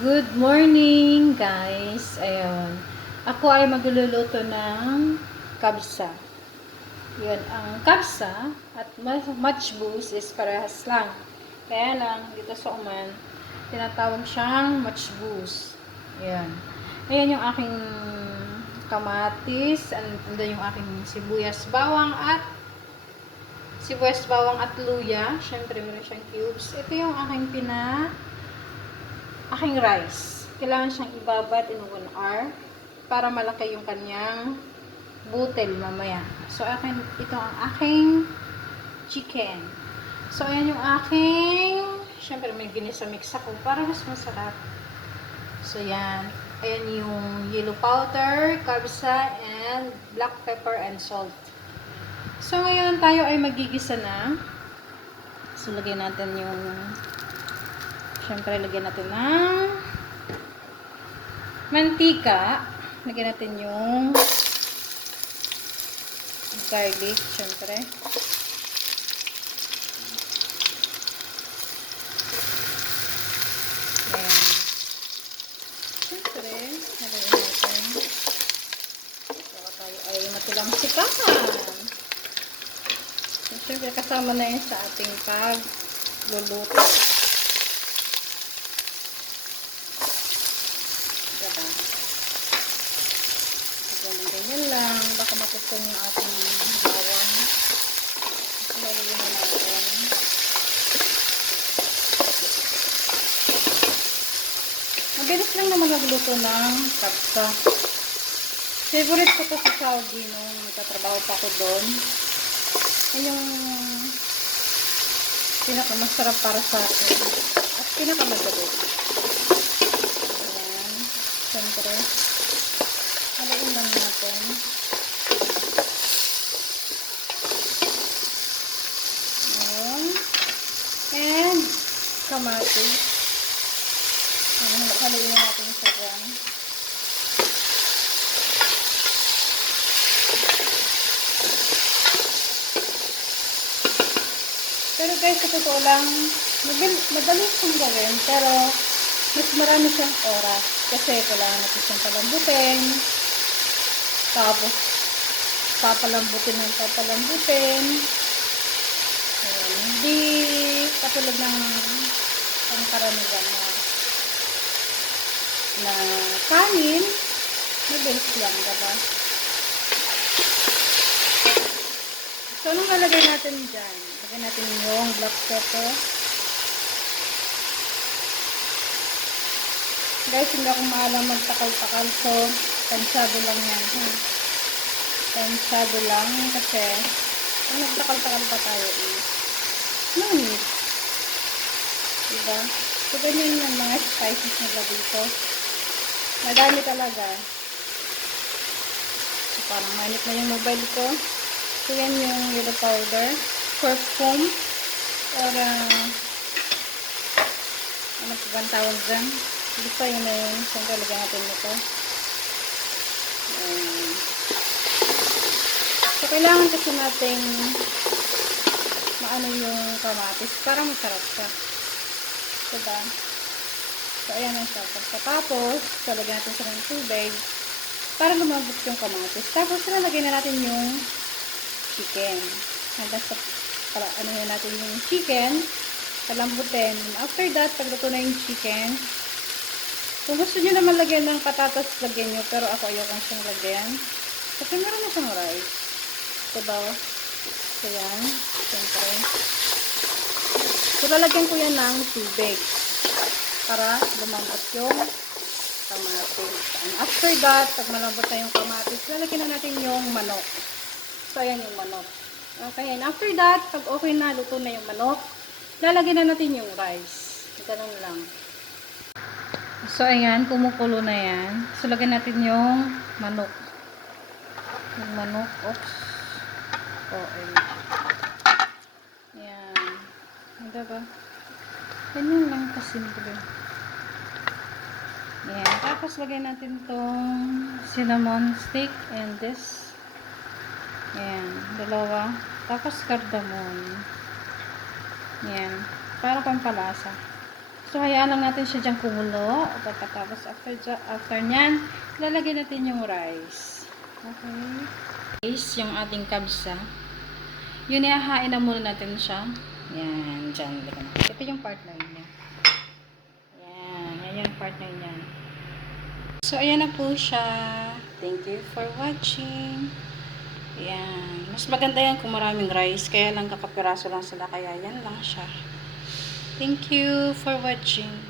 Good morning, guys. Ayun. Ako ay magluluto ng kabsa. Yun, ang kabsa at matchboos is parehas lang. Kaya lang, dito sa Oman, tinatawag siyang matchboos. Ayan. Ayan yung aking kamatis, andun yung aking sibuyas, bawang at luya. Syempre, meron siyang cubes. Ito yung aking rice. Kailangan siyang ibabad in 1 hour para malaki yung kanyang butil mamaya. So, ito ang aking chicken. So, ayan yung syempre may ginisa mix ako para mas masarap. So, yan. Ayan yung yellow powder, kabsa, and black pepper and salt. So, ngayon tayo ay magigisa na. So, lagyan natin syempre, lagyan natin ng mantika. Lagyan natin yung garlic, syempre. Ayan. Syempre, lagyan natin. Para tayo ay matulang-sikaan. So, syempre, kasama na yun sa ating pagluluto. Diba? Ganyan lang. Baka matutong yung ating bawang. Lalagyan na natin. Mabilis lang naman nagluto ng kabsa. Favorite ko to sa Saudi nung nagtatrabaho pa ako doon. Yan yung pinakamasarap para sa akin. At pinakamadali. Ayan. Siyempre. Halain lang natin. Ayan. And kamatis. Halain natin siya dyan. Pero guys, sa totoo lang, madali siyang gawin, pero mas marami siyang oras. Kasi kailangan natin siyang palambutin. Tapos, papalambutin. Ayan, hindi katulad ng pangkaraniwan na kanin, mabilis lang, diba? So, anong lalagay natin dyan? Lagyan natin yung black pepper. Guys, hindi ako maalam magtakal-takal. So, tansado lang yan. Tansado lang kasi kung nagtakal-takal pa tayo no need. Diba? So, ganyan yung mga spices nila dito. Madami talaga. So, parang manip na yung mobile ko. So, yan yung yellow powder. Perfume. Or, ano po bang tawag dyan? Basta yun na yun. Siyempre, lagyan natin ito. So, kailangan kasi natin maano yung kamatis para masarap siya. Diba? So, ayan na siya. Pagkatapos, so, lagyan natin siya ng tubig para lumabot yung kamatis. Tapos, lalagyan na natin yung chicken. Hanggang sa ano natin yung chicken, palambutin. And after that, pagluto na yung chicken, kung gusto nyo naman lagyan ng patatas, lagyan nyo. Pero ako ayokong siyang lagyan. Kasi meron na siyang rice. Diba? So, yan. Siyempre. So, lalagyan ko yan ng tubig para lumambot yung kamatis. And after that, pag malambot na yung kamatis, lalagyan na natin yung manok. So, ayan yung manok. Okay, and after that, pag okay na, luto na yung manok, lalagyan na natin yung rice. Ganun lang. So, ayan, kumukulo na yan. So, lagyan natin yung manok. Yung manok, oops. Ayan. Ayan. Hindi ba? Ganyan lang kasimple. Ayan. Tapos, lagyan natin tong cinnamon stick and this. Ayan. Dalawa. Tapos, cardamom. Ayan. Para pampalasa. So, hayaan lang natin siya dyan kumulo. Pagkatapos, after nyan, lalagay natin yung rice. Okay. Rice, yung ating kabsa. Yun, ihahain na muna natin siya. Yan, dyan. Ito yung partner niya. Yan yung partner niya. So, ayan na po siya. Thank you for watching. Yan. Mas maganda yan kung maraming rice. Kaya lang kakapiraso lang sila. Kaya yan lang siya. Thank you for watching.